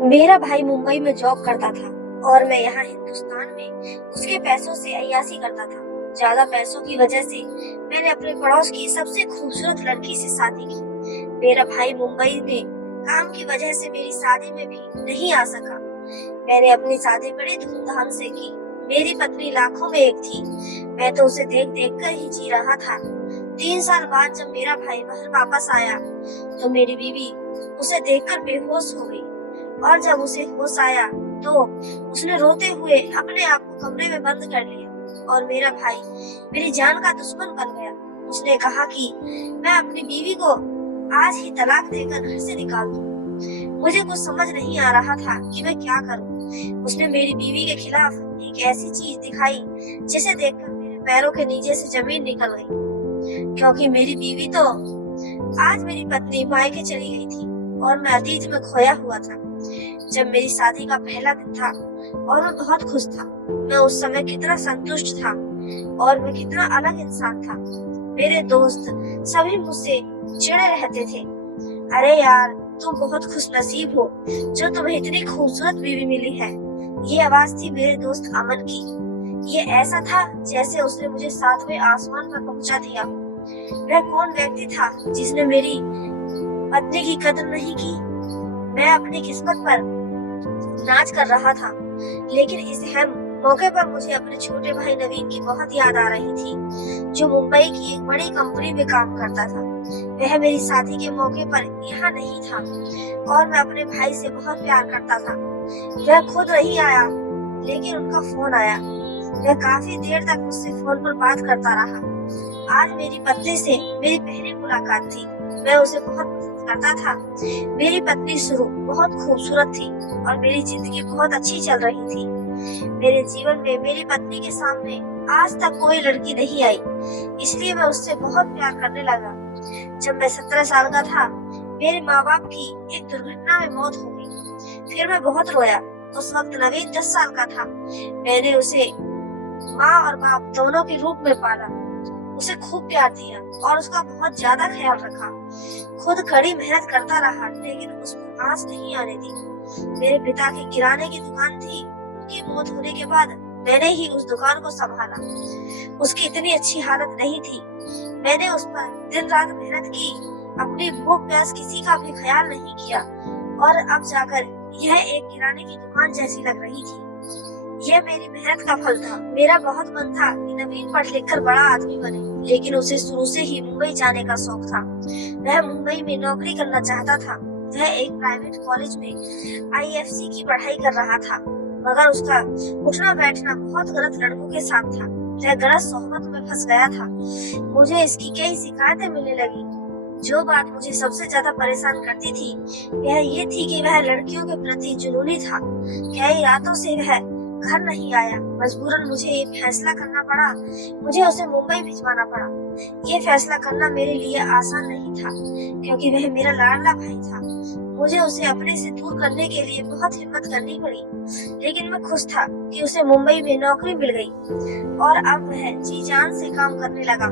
मेरा भाई मुंबई में जॉब करता था और मैं यहाँ हिंदुस्तान में उसके पैसों से अय्याशी करता था। ज्यादा पैसों की वजह से मैंने अपने पड़ोस की सबसे खूबसूरत लड़की से शादी की। मेरा भाई मुंबई में काम की वजह से मेरी शादी में भी नहीं आ सका। मैंने अपनी शादी बड़ी धूमधाम से की। मेरी पत्नी लाखों में एक थी। मैं तो उसे देख देख कर ही जी रहा था। 3 साल बाद जब मेरा भाई बाहर वापस आया तो मेरी बीवी उसे देखकर बेहोश हो गई और जब उसे होश आया तो उसने रोते हुए अपने आप को कमरे में बंद कर लिया और मेरा भाई मेरी जान का दुश्मन बन गया। उसने कहा कि मैं अपनी बीवी को आज ही तलाक देकर घर से निकाल दूं। मुझे कुछ समझ नहीं आ रहा था कि मैं क्या करूं। उसने मेरी बीवी के खिलाफ एक ऐसी चीज दिखाई जिसे देखकर मेरे पैरों के नीचे से जमीन निकल गई, क्योंकि मेरी बीवी तो आज मेरी पत्नी मायके चली गई थी और मैं अतीत में खोया हुआ था। जब मेरी शादी का पहला दिन था और मैं बहुत खुश था। मैं उस समय कितना संतुष्ट था और मैं कितना अलग इंसान था। मेरे दोस्त सभी मुझसे चिढ़े रहते थे, अरे यार तुम बहुत खुश नसीब हो जो तुम्हें इतनी खूबसूरत बीवी मिली है। ये आवाज थी मेरे दोस्त अमन की। ये ऐसा था जैसे उसने मुझे 7वें आसमान पर पहुंचा दिया। वह कौन व्यक्ति था जिसने मेरी पत्नी की कदर नहीं की। मैं अपनी किस्मत पर नाच कर रहा था, लेकिन इस अहम मौके पर मुझे अपने छोटे भाई नवीन की बहुत याद आ रही थी, जो मुंबई की एक बड़ी कंपनी में काम करता था। वह मेरी शादी के मौके पर यहाँ नहीं था और मैं अपने भाई से बहुत प्यार करता था। वह खुद नहीं आया, लेकिन उनका फोन आया। वह काफी देर तक मुझसे फोन पर बात करता रहा। आज मेरी पत्नी से मेरी पहली मुलाकात थी। मैं उसे बहुत पसंद करता था। मेरी पत्नी शुरू बहुत खूबसूरत थी और मेरी जिंदगी बहुत अच्छी चल रही थी। मेरे जीवन में मेरी पत्नी के सामने आज तक कोई लड़की नहीं आई, इसलिए मैं उससे बहुत प्यार करने लगा। जब मैं 17 साल का था, मेरे माँ बाप की एक दुर्घटना में मौत हो गई। फिर मैं बहुत रोया। उस वक्त नवीन 10 साल का था। मैंने उसे माँ और बाप दोनों के रूप में पाला। उसे खूब प्यार दिया और उसका बहुत ज्यादा ख्याल रखा। खुद कड़ी मेहनत करता रहा, लेकिन उसको आस नहीं आने दी। मेरे पिता की किराने की दुकान थी। उनकी मौत होने के बाद मैंने ही उस दुकान को संभाला। उसकी इतनी अच्छी हालत नहीं थी। मैंने उस पर दिन रात मेहनत की। अपनी भूख प्यास किसी का भी ख्याल नहीं किया और अब जाकर यह एक किराने की दुकान जैसी लग रही थी। यह मेरी मेहनत का फल था। मेरा बहुत मन था कि नवीन पढ़ लिख कर बड़ा आदमी बने, लेकिन उसे शुरू से ही मुंबई जाने का शौक था। वह मुंबई में नौकरी करना चाहता था। वह एक प्राइवेट कॉलेज में IFC की पढ़ाई कर रहा था, मगर उसका उठना बैठना बहुत गलत लड़कों के साथ था। वह गलत सोहबत में फंस गया था। मुझे इसकी कई शिकायतें मिलने लगी। जो बात मुझे सबसे ज्यादा परेशान करती थी वह ये थी कि वह लड़कियों के प्रति जुनूनी था। कई रातों से वह घर नहीं आया। मजबूरन मुझे ये फैसला करना पड़ा। मुझे उसे मुंबई भिजवाना पड़ा। ये फैसला करना मेरे लिए आसान नहीं था, क्योंकि वह मेरा लाडला भाई था। मुझे उसे अपने से दूर करने के लिए बहुत हिम्मत करनी पड़ी, लेकिन मैं खुश था कि उसे मुंबई में नौकरी मिल गई और अब वह जी जान से काम करने लगा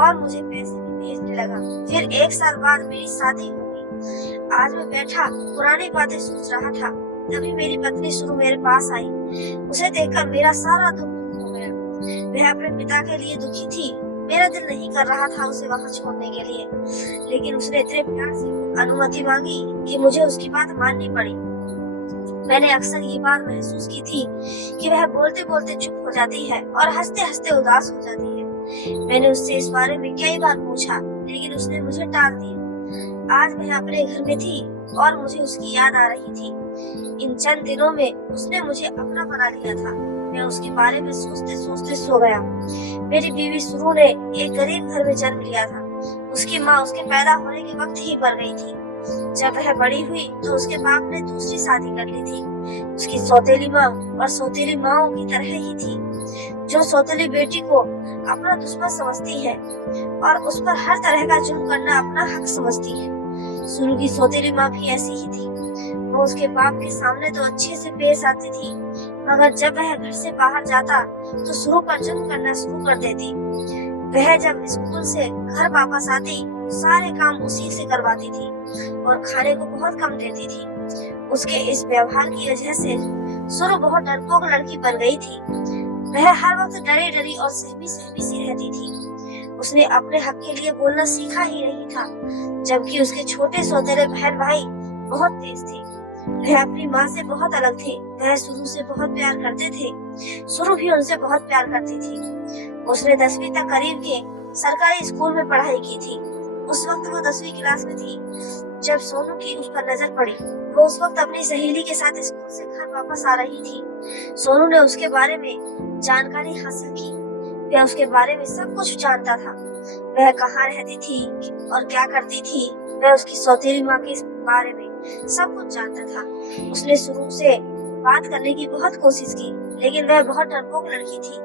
और मुझे पैसे भी भेजने लगा। फिर 1 साल बाद मेरी शादी हो गई। आज मैं बैठा पुरानी बातें सोच रहा था, तभी मेरी पत्नी शुरू मेरे पास आई। उसे देखकर मेरा सारा दुख दूर हो गया। वह अपने पिता के लिए दुखी थी। मेरा दिल नहीं कर रहा था उसे वहां छोड़ने के लिए, लेकिन उसने इतने प्यार से अनुमति मांगी कि मुझे उसकी बात माननी पड़ी। मैंने अक्सर ये बात महसूस की थी कि वह बोलते बोलते चुप हो जाती है और हंसते हंसते उदास हो जाती है। मैंने उससे इस बारे में कई बार पूछा, लेकिन उसने मुझे टाल दिया। आज मैं अपने घर में थी और मुझे उसकी याद आ रही थी। इन चंद दिनों में उसने मुझे अपना बना लिया था। मैं उसके बारे में सोचते सोचते सो गया। मेरी बीवी शुरू ने एक गरीब घर में जन्म लिया था। उसकी माँ उसके पैदा होने के वक्त ही मर गई थी। जब वह बड़ी हुई तो उसके बाप ने दूसरी शादी कर ली थी। उसकी सौतेली माँ और सौतेली माँओं की तरह ही थी, जो सौतेली बेटी को अपना दुश्मन समझती है और उस पर हर तरह का जुल्म करना अपना हक समझती है। शुरू की सौतेली माँ भी ऐसी ही थी। वो उसके बाप के सामने तो अच्छे से पेश आती थी, मगर जब वह घर से बाहर जाता तो शुरू पर जुल्म करना शुरू कर देती। वह जब स्कूल से घर वापस आती सारे काम उसी से करवाती थी और खाने को बहुत कम देती थी। उसके इस व्यवहार की वजह से सुरु बहुत डरपोक लड़की बन गई थी। वह हर वक्त डरी डरी और सहमी सहमी सी रहती थी। उसने अपने हक के लिए बोलना सीखा ही नहीं था, जबकि उसके छोटे सौतेले बहन भाई बहुत तेज थे। वह अपनी माँ से बहुत अलग थे। वह सुरु से बहुत प्यार करते थे। सुरु भी उनसे बहुत प्यार करती थी। उसने 10वीं तक करीब के सरकारी स्कूल में पढ़ाई की थी। उस वक्त वो 10वीं क्लास में थी जब सोनू की उस पर नजर पड़ी। वो उस वक्त अपनी सहेली के साथ स्कूल से घर वापस आ रही थी। सोनू ने उसके बारे में जानकारी हासिल की। वह उसके बारे में सब कुछ जानता था। वह कहाँ रहती थी और क्या करती थी। वह उसकी सौतेली माँ के बारे में सब कुछ जानता था। उसने शुरू से बात करने की बहुत कोशिश की, लेकिन वह बहुत डरपोक लड़की थी।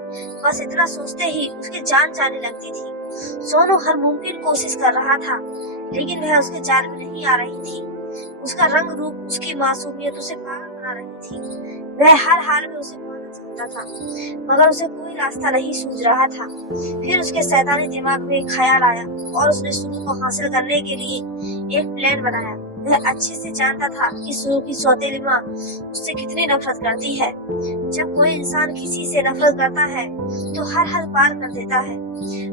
बस इतना सोचते ही उसकी जान जाने लगती थी। सोनू हर मुमकिन कोशिश कर रहा था, लेकिन वह उसके जाल में नहीं आ रही थी। उसका रंग रूप उसकी मासूमियत उसे पागल बना रही थी। वह हर हाल में उसे पाना चाहता था, मगर उसे कोई रास्ता नहीं सूझ रहा था। फिर उसके शैतानी दिमाग में एक ख्याल आया और उसने सुरु को हासिल करने के लिए एक प्लान बनाया। वह अच्छे से जानता था कि सुरु की सौतेली माँ उससे कितनी नफरत करती है। जब कोई इंसान किसी से नफरत करता है तो हर हद पार कर देता है।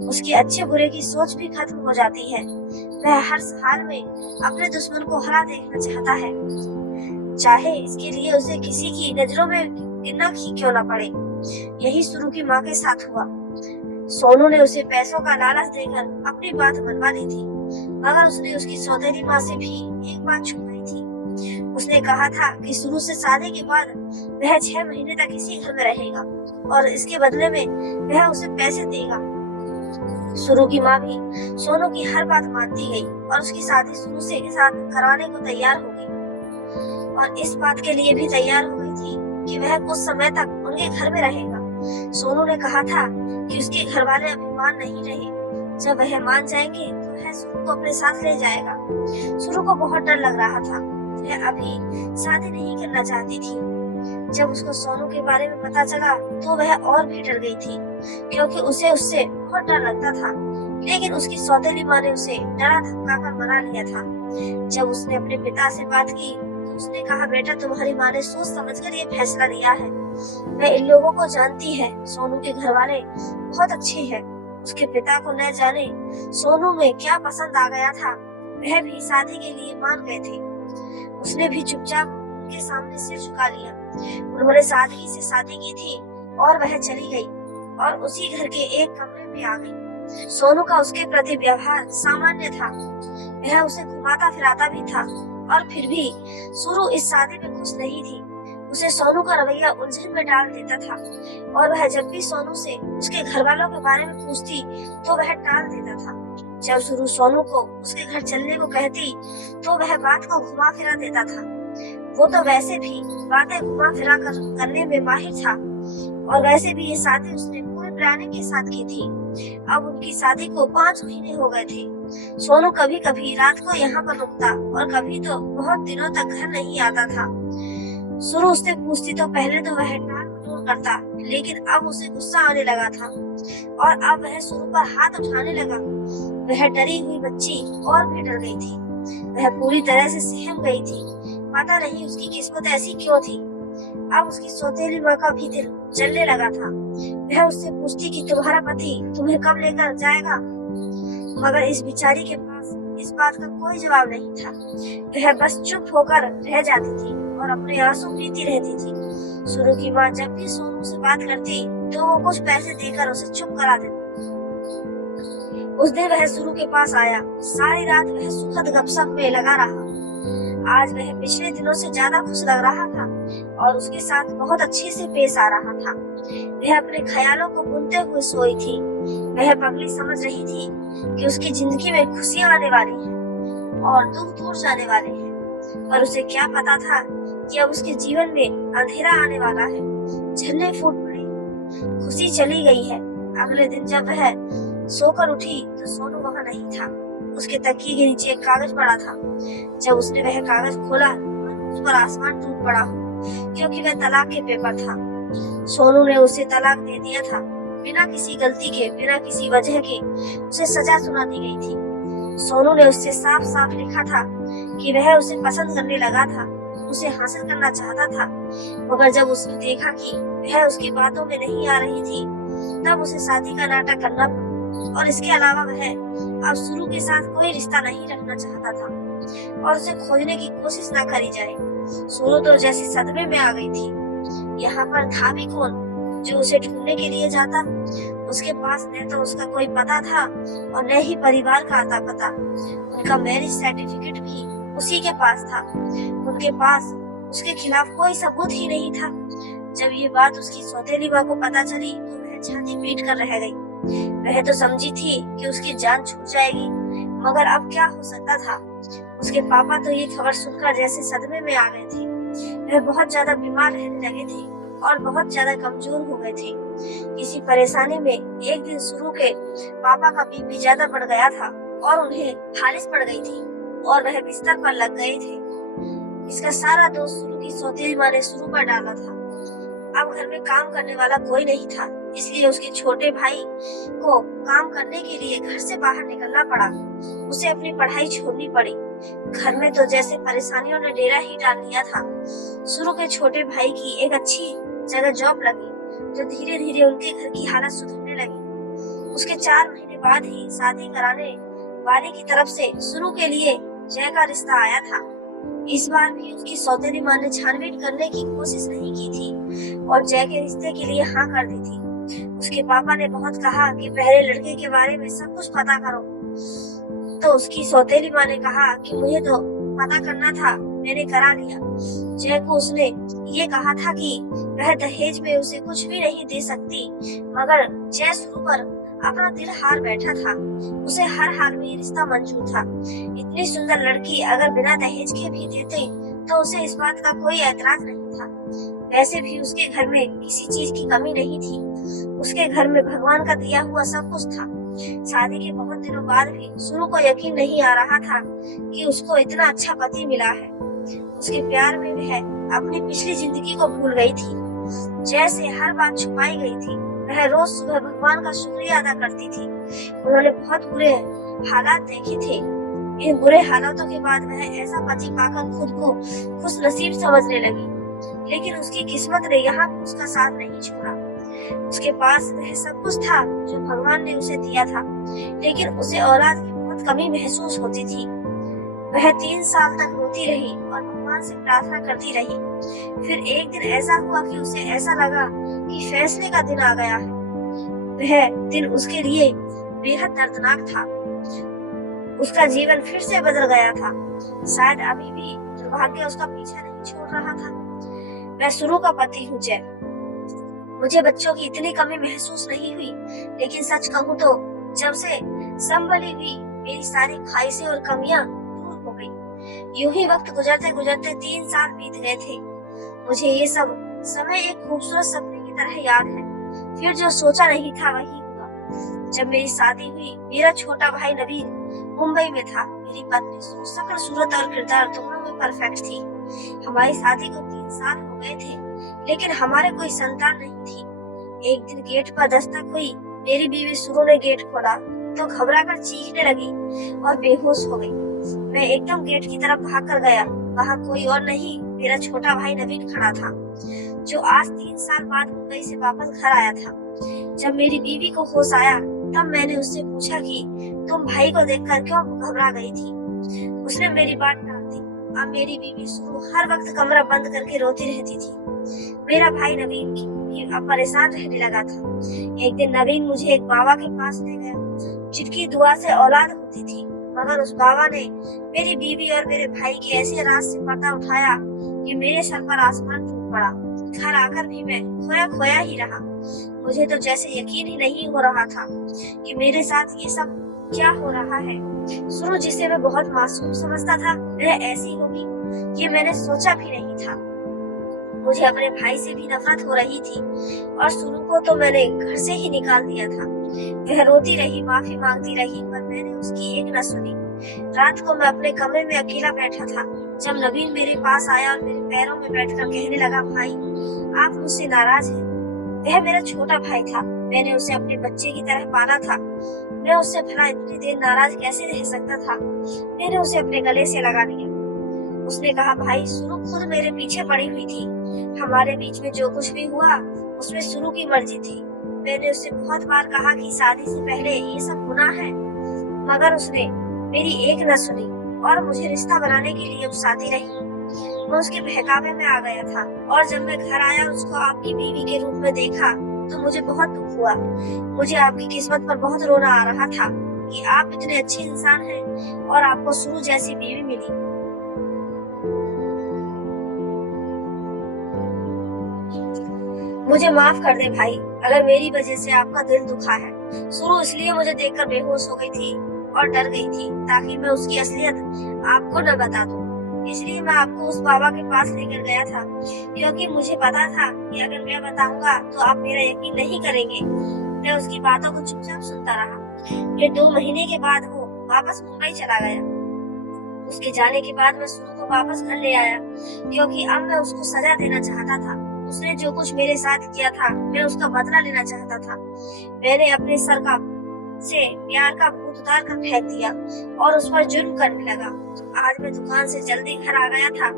उसकी अच्छे बुरे की सोच भी खत्म हो जाती है। वह हर हाल में अपने दुश्मन को हरा देखना चाहता है, चाहे इसके लिए उसे किसी की नजरों में गिरना ही क्यों न पड़े। यही सुरु की माँ के साथ हुआ। सोनू ने उसे पैसों का लालच देकर अपनी बात मनवा ली थी, मगर उसने उसकी सौतेली माँ से भी एक बात छुपाई थी। उसने कहा था कि शुरू से शादी के बाद वह 6 महीने तक इसी घर में रहेगा और इसके बदले में वह उसे पैसे देगा। शुरू की माँ भी सोनू की हर बात मानती गई और उसकी शादी शुरू से के साथ कराने को तैयार हो गई और इस बात के लिए भी तैयार हो गई थी कि वह कुछ समय तक उनके घर में रहेगा। सोनू ने कहा था कि उसके घर वाले अभी मान नहीं रहे। जब वह मान जाएंगे तो वह शुरू को अपने साथ ले जाएगा। शुरू को बहुत डर लग रहा था। वह अभी शादी नहीं करना चाहती थी। जब उसको सोनू के बारे में पता चला तो वह और भी डर गई थी, क्योंकि उसे उससे बहुत डर लगता था। लेकिन उसकी सौतेली माँ ने उसे डरा धमका कर मना लिया था। जब उसने अपने पिता से बात की तो उसने कहा, बेटा तुम्हारी माँ ने सोच समझकर ये फैसला लिया है। वह इन लोगों को जानती है। सोनू के घर वाले बहुत अच्छे हैं। उसके पिता को न जाने सोनू में क्या पसंद आ गया था, वह भी शादी के लिए मान गए थे। उसने भी चुपचाप उनके सामने सिर झुका लिया। उन्होंने सादगी से शादी की थी और वह चली गई और उसी घर के एक कमरे में आ गई। सोनू का उसके प्रति व्यवहार सामान्य था। वह उसे घुमाता फिराता भी था और फिर भी शुरू इस शादी में खुश नहीं थी। उसे सोनू का रवैया उलझन में डाल देता था और वह जब भी सोनू से उसके घर वालों के बारे में पूछती तो वह टाल देता था। जब शुरू सोनू को उसके घर चलने को कहती तो वह बात को घुमा फिरा देता था। वो तो वैसे भी बातें घुमा फिरा कर करने में माहिर था और वैसे भी ये शादी उसने पूरी प्लानिंग के साथ की थी। अब उनकी शादी को 5 महीने हो गए थे। सोनू कभी कभी रात को यहाँ पर रुकता और कभी तो बहुत दिनों तक घर नहीं आता था। शुरू उससे पूछती तो पहले तो वह टाल मटोल करता, लेकिन अब उसे गुस्सा आने लगा था और अब वह शुरू पर हाथ उठाने लगा। वह डरी हुई बच्ची और भी डर गई थी। वह पूरी तरह से सहम गई थी। पता नहीं उसकी किस्मत ऐसी क्यों थी। अब उसकी सौतेली माँ का भी दिल जलने लगा था। वह उससे पूछती कि तुम्हारा पति तुम्हें कब लेकर जाएगा, मगर इस बिचारी के पास इस बात का कोई जवाब नहीं था। वह बस चुप होकर रह जाती थी और अपने आंसू पीती रहती थी। शुरू की माँ जब भी सोनू से बात करती तो वो कुछ पैसे देकर उसे चुप करा देती। उस दिन वह शुरू के पास आया। सारी रात वह सुखद गपशप में लगा रहा। आज वह पिछले दिनों से ज्यादा खुश लग रहा था और उसके साथ बहुत अच्छे से पेश आ रहा था। वह अपने ख्यालों को बुनते हुए सोई थी। वह पगली समझ रही थी कि उसकी जिंदगी में खुशियां आने वाली हैं और दुख दूर जाने वाले हैं, पर उसे क्या पता था कि अब उसके जीवन में अंधेरा आने वाला है। झल्ले फूट पड़े। खुशी चली गई है। अगले दिन जब वह सोकर उठी तो सोनू वहाँ नहीं था। उसके तकिए के नीचे एक कागज पड़ा था। जब उसने वह कागज खोला उस पर आसमान टूट पड़ा, क्योंकि वह तलाक के पेपर था। सोनू ने उसे तलाक दे दिया था। बिना किसी गलती के, बिना किसी वजह के उसे सजा सुना दी गई थी। सोनू ने उससे साफ साफ लिखा था कि वह उसे पसंद करने लगा था उसे हासिल करना चाहता था, मगर जब उसने देखा कि वह उसकी बातों में नहीं आ रही थी, तब उसे शादी का नाटक करना पड़ा। और इसके अलावा वह अब सुरु के साथ कोई रिश्ता नहीं रखना चाहता था और उसे खोजने की कोशिश न करी जाए। सुरु तो जैसे सदमे में आ गई थी। यहाँ पर था भी कौन जो उसे ढूंढने के लिए जाता। उसके पास न तो उसका कोई पता था और न ही परिवार का आता पता। उनका मैरिज सर्टिफिकेट भी उसी के पास था। उनके पास उसके खिलाफ कोई सबूत ही नहीं था। जब ये बात उसकी सौतेली माँ को पता चली तो वह छाती पीट कर रह गई। वह तो समझी थी कि उसकी जान छूट जाएगी, मगर अब क्या हो सकता था। उसके पापा तो ये खबर सुनकर जैसे सदमे में आ गए थे। वह बहुत ज्यादा बीमार रहने लगे थे और बहुत ज्यादा कमजोर हो गए थे। किसी परेशानी में एक दिन सुरु के पापा का बीपी ज्यादा बढ़ गया था और उन्हें खारिश पड़ गई थी और वह बिस्तर पर लग गए थे। इसका सारा दोष सुरु की सौतेली माँ ने सुरु पर डाला था। अब घर में काम करने वाला कोई नहीं था, इसलिए उसके छोटे भाई को काम करने के लिए घर से बाहर निकलना पड़ा। उसे अपनी पढ़ाई छोड़नी पड़ी। घर में तो जैसे परेशानियों ने डेरा ही डाल लिया था। सुरु के छोटे भाई की एक अच्छी जगह जॉब लगी, जो धीरे धीरे उनके घर की हालत सुधरने लगी। उसके 4 महीने बाद ही शादी कराने वाले की तरफ से सुरु के लिए जय का रिश्ता आया था। इस बार भी उसकी सौतेली माँ ने छानबीन करने की कोशिश नहीं की थी और जय के रिश्ते के लिए हाँ कर दी थी। उसके पापा ने बहुत कहा कि पहले लड़के के बारे में सब कुछ पता करो, तो उसकी सौतेली माँ ने कहा कि मुझे तो पता करना था, मैंने करा लिया। जय को उसने ये कहा था कि वह दहेज में उसे कुछ भी नहीं दे सकती, मगर जय सुरु पर अपना दिल हार बैठा था। उसे हर हाल में ये रिश्ता मंजूर था। इतनी सुंदर लड़की अगर बिना दहेज के भी देते तो उसे इस बात का कोई ऐतराज नहीं था। वैसे भी उसके घर में किसी चीज की कमी नहीं थी। उसके घर में भगवान का दिया हुआ सब कुछ था। शादी के बहुत दिनों बाद भी सुरु को यकीन नहीं आ रहा था कि उसको इतना अच्छा पति मिला है। उसके प्यार में वह अपनी पिछली जिंदगी को भूल गई थी। जैसे हर बात छुपाई गई थी। वह रोज सुबह भगवान का शुक्रिया अदा करती थी। उन्होंने बहुत बुरे हालात देखे थे। इन बुरे हालातों के बाद वह ऐसा पति पाकर खुद को खुश नसीब समझने लगी, लेकिन उसकी किस्मत ने यहाँ भी उसका साथ नहीं छोड़ा। उसके पास वह सब कुछ था जो भगवान ने उसे दिया था, लेकिन उसे औलाद की बहुत कमी महसूस होती थी। वह 3 साल तक रोती रही और भगवान से प्रार्थना करती रही। फिर एक दिन ऐसा हुआ कि उसे ऐसा लगा कि फैसले का दिन आ गया है। वह दिन उसके लिए बेहद दर्दनाक था। उसका जीवन फिर से बदल गया था। शायद अभी भी दुर्भाग्य उसका पीछा नहीं छोड़ रहा था। मैं सुरु का पति हूँ जय। मुझे बच्चों की इतनी कमी महसूस नहीं हुई, लेकिन सच कहूँ तो जब से संभली हुई मेरी सारी ख्वाहिशें और कमियां दूर हो गई। यूं ही वक्त गुजरते गुजरते 3 साल बीत गए थे। मुझे ये सब समय एक खूबसूरत सपने की तरह याद है। फिर जो सोचा नहीं था वही हुआ। जब मेरी शादी हुई, मेरा छोटा भाई नवीन मुंबई में था। मेरी पत्नी शक्ल, सूरत और किरदार दोनों में परफेक्ट थी। हमारी शादी को 3 साल हो गए थे, लेकिन हमारे कोई संतान नहीं थी। एक दिन गेट पर दस्तक हुई। मेरी बीवी सुरु ने गेट खोला तो घबरा कर चीखने लगी और बेहोश हो गई। मैं एकदम गेट की तरफ भाग कर गया। वहाँ कोई और नहीं, मेरा छोटा भाई नवीन खड़ा था, जो आज 3 साल बाद मुंबई से वापस घर आया था। जब मेरी बीवी को होश आया तब मैंने उससे पूछा कि तुम भाई को देखकर क्यों घबरा गई थी। उसने मेरी बात टाल दी। अब मेरी बीवी सुरु हर वक्त कमरा बंद करके रोती रहती थी। मेरा भाई नवीन भी अब परेशान रहने लगा था। एक दिन नवीन मुझे एक बाबा के पास ले गया, जिनकी दुआ से औलाद होती थी, मगर उस बाबा ने मेरी बीवी और मेरे भाई के ऐसे राज से पर्दा उठाया कि मेरे सर पर आसमान टूट पड़ा। घर आकर भी मैं खोया खोया ही रहा। मुझे तो जैसे यकीन ही नहीं हो रहा था कि मेरे साथ ये सब क्या हो रहा है। सुरु, जिसे मैं बहुत मासूम समझता था, वह ऐसी होगी ये मैंने सोचा भी नहीं था। मुझे अपने भाई से भी नफरत हो रही थी और सुरु को तो मैंने घर से ही निकाल दिया था। वह रोती रही, माफी मांगती रही, पर मैंने उसकी एक न सुनी। रात को मैं अपने कमरे में अकेला बैठा था जब नवीन मेरे पास आया और मेरे पैरों में बैठकर कहने लगा, भाई आप मुझसे नाराज हैं। वह मेरा छोटा भाई था। मैंने उसे अपने बच्चे की तरह पाला था। मैं उससे भला इतनी देर नाराज कैसे रह सकता था। मैंने उसे अपने गले से लगा लिया। उसने कहा, भाई सुरु खुद मेरे पीछे पड़ी हुई थी। हमारे बीच में जो कुछ भी हुआ उसमें सुरु की मर्जी थी। मैंने उससे बहुत बार कहा कि शादी से पहले ये सब गुनाह है, मगर उसने मेरी एक न सुनी और मुझे रिश्ता बनाने के लिए उकसाती रही। मैं उसके बहकावे में आ गया था और जब मैं घर आया और उसको आपकी बीवी के रूप में देखा तो मुझे बहुत दुख हुआ। मुझे आपकी किस्मत पर बहुत रोना आ रहा था कि आप इतने अच्छे इंसान हैं और आपको सुरु जैसी बीवी मिली। मुझे माफ कर दे भाई, अगर मेरी वजह से आपका दिल दुखा है। सुरु इसलिए मुझे देखकर बेहोश हो गई थी और डर गई थी ताकि मैं उसकी असलियत आपको न बता दूं। इसलिए मैं आपको उस बाबा के पास लेकर गया था, क्योंकि मुझे पता था कि अगर मैं बताऊंगा तो आप मेरा यकीन नहीं करेंगे। मैं उसकी बातों को चुपचाप सुनता रहा। फिर 2 महीने के बाद वो वापस मुंबई चला गया। उसके जाने के बाद मैं सुरु को वापस घर ले आया, क्योंकि अब मैं उसको सजा देना चाहता था। उसने जो कुछ मेरे साथ किया था मैं उसका बदला लेना चाहता था। मैंने अपने सर का से प्यार का भूत उतार कर फेंक दिया और उस पर जुर्म करने लगा। आज मैं दुकान से जल्दी घर आ गया था।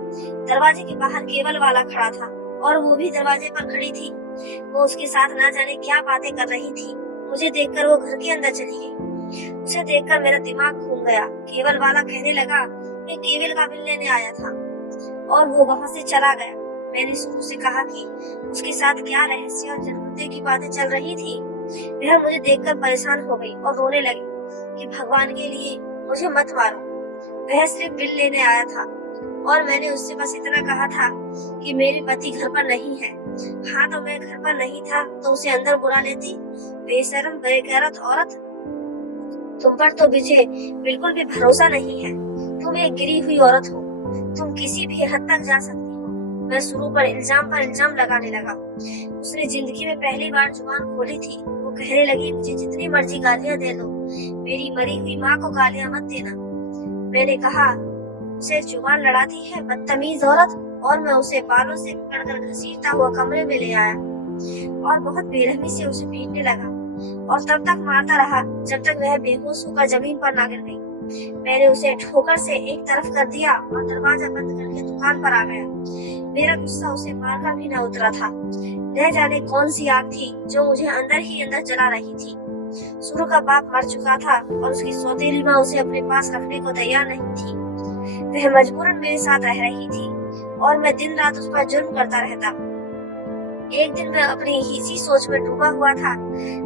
दरवाजे के बाहर केबल वाला खड़ा था और वो भी दरवाजे पर खड़ी थी। वो उसके साथ ना जाने क्या बातें कर रही थी। मुझे देखकर वो घर के अंदर चली गई। उसे देखकर मेरा दिमाग घूम गया। केबल वाला कहने लगा मैं केबल का बिल लेने आया था और वो वहाँ से चला गया। मैंने सुरु से कहा कि उसके साथ क्या रहस्य और जरूरतें की बातें चल रही थी। वह मुझे देखकर परेशान हो गई और रोने लगी कि भगवान के लिए मुझे मत मारो। वह सिर्फ बिल लेने आया था और मैंने उससे बस इतना कहा था कि मेरे पति घर पर नहीं है। हाँ, तो मैं घर पर नहीं था तो उसे अंदर बुला लेती। बेशर्म बेगैरत औरत, तुम पर तो मुझे बिल्कुल भी भरोसा नहीं है। तुम एक गिरी हुई औरत हो, तुम किसी भी हद तक जा सकती हो। मैं सुरु पर इल्जाम लगाने लगा। उसने जिंदगी में पहली बार जुबान खोली थी। वो कहने लगी, मुझे जितनी मर्जी गालियां दे दो, मेरी मरी हुई माँ को गालियां मत देना। मैंने कहा, उसे जुबान लड़ाती है बदतमीज औरत, और मैं उसे बालों से पकड़कर घसीटता हुआ कमरे में ले आया और बहुत बेरहमी से उसे पीटने लगा और तब तक मारता रहा जब तक वह बेहोश होकर जमीन पर ना गिर गई। मैंने उसे ठोकर से एक तरफ कर दिया और दरवाजा बंद करके दुकान पर आ गया। मेरा गुस्सा उसे मारकर भी न उतरा था। न जाने कौन सी आग थी जो मुझे अंदर ही अंदर जला रही थी। सुरु का बाप मर चुका था और उसकी सौतेली माँ उसे अपने पास रखने को तैयार नहीं थी। वह मजबूरन मेरे साथ रह रही थी और मैं दिन रात उस पर जुर्म करता रहता। एक दिन मैं अपनी इसी सोच में डूबा हुआ था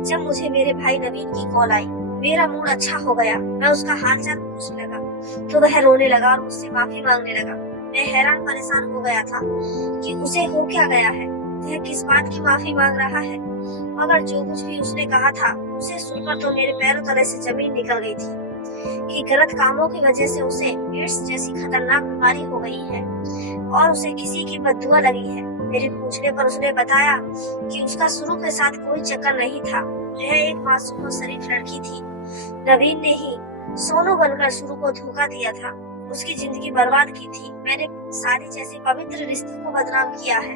जब मुझे मेरे भाई नवीन की कॉल आई। मेरा मूड अच्छा हो गया। मैं उसका हालचाल पूछने लगा तो वह रोने लगा और मुझसे माफी मांगने लगा। मैं हैरान परेशान हो गया था कि उसे हो क्या गया है, वह किस बात की माफी मांग रहा है। मगर जो कुछ भी उसने कहा था उसे सुनकर तो मेरे पैरों तले से जमीन निकल गई थी कि गलत कामों की वजह से उसे एड्स जैसी खतरनाक बीमारी हो गई है और उसे किसी की बद्दुआ लगी है। मेरे पूछने पर उसने बताया कि उसका सुरु के साथ कोई चक्कर नहीं था। वह एक मासूम और शरीफ लड़की थी। नवीन ने ही सोनू बनकर सुरु को धोखा दिया था, उसकी जिंदगी बर्बाद की थी। मैंने शादी जैसे पवित्र रिश्ते को बदनाम किया है।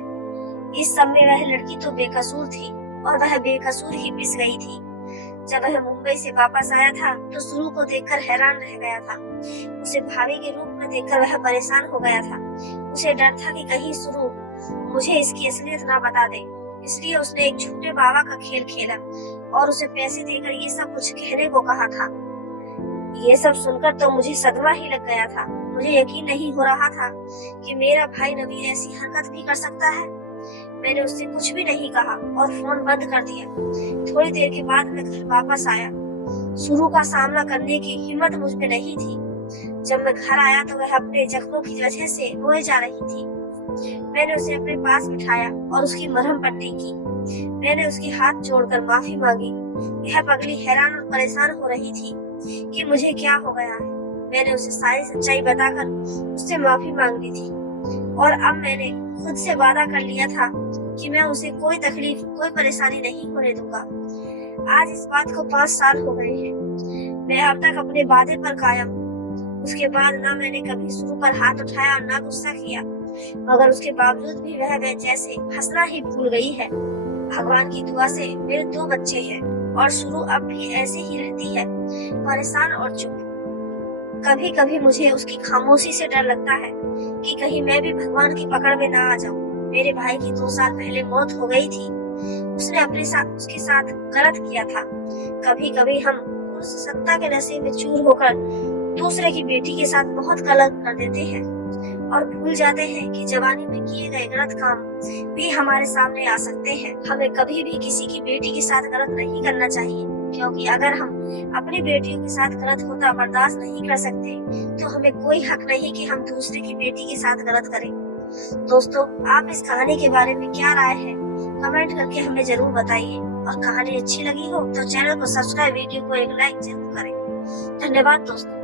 इस सब में वह लड़की तो बेकसूर थी और वह बेकसूर ही पिस गई थी। जब वह मुंबई से वापस आया था तो सुरु को देखकर हैरान रह गया था। उसे भाभी के रूप में देखकर वह परेशान हो गया था। उसे डर था कि कहीं सुरु मुझे इसकी असलियत ना बता दे, इसलिए उसने एक झूठे बाबा का खेल खेला और उसे पैसे देकर ये सब कुछ कहने को कहा था। ये सब सुनकर तो मुझे सदमा ही लग गया था। मुझे यकीन नहीं हो रहा था कि मेरा भाई नवीन ऐसी हरकत भी कर सकता है। मैंने उससे कुछ भी नहीं कहा और फोन बंद कर दिया। थोड़ी देर के बाद मैं घर वापस आया। सुरु का सामना करने की हिम्मत मुझ में नहीं थी। जब मैं घर आया तो वह अपने जख्मों की वजह से रोए जा रही थी। मैंने उसे अपने पास बिठाया और उसकी मरहम पट्टी की। मैंने उसके हाथ जोड़कर माफी मांगी। यह पगली हैरान और परेशान हो रही थी कि मुझे क्या हो गया है। मैंने उसे सारी सच्चाई बताकर उससे माफी मांग ली थी और अब मैंने खुद से वादा कर लिया था कि मैं उसे कोई तकलीफ कोई परेशानी नहीं होने दूंगा। आज इस बात को 5 साल हो गए हैं। मैं अब तक अपने वादे पर कायम हूँ। उसके बाद ना मैंने कभी सुरु पर हाथ उठाया और ना गुस्सा किया, मगर उसके बावजूद भी वह जैसे हंसना ही भूल गई है। भगवान की दुआ से मेरे 2 बच्चे हैं और सुरु अब भी ऐसे ही रहती है, परेशान और चुप। कभी कभी मुझे उसकी खामोशी से डर लगता है कि कहीं मैं भी भगवान की पकड़ में ना आ जाऊं। मेरे भाई की 2 साल पहले मौत हो गई थी। उसने उसके साथ गलत किया था। कभी कभी हम उस सत्ता के नशे में चूर होकर दूसरे की बेटी के साथ बहुत गलत कर देते हैं और भूल जाते हैं कि जवानी में किए गए गलत काम भी हमारे सामने आ सकते हैं। हमें कभी भी किसी की बेटी के साथ गलत नहीं करना चाहिए, क्योंकि अगर हम अपनी बेटियों के साथ गलत होता बर्दाश्त नहीं कर सकते तो हमें कोई हक नहीं कि हम दूसरे की बेटी के साथ गलत करें। दोस्तों, आप इस कहानी के बारे में क्या राय है, कमेंट करके हमें जरूर बताइए। और कहानी अच्छी लगी हो तो चैनल को सब्सक्राइब, वीडियो को एक लाइक जरूर करें। धन्यवाद दोस्तों।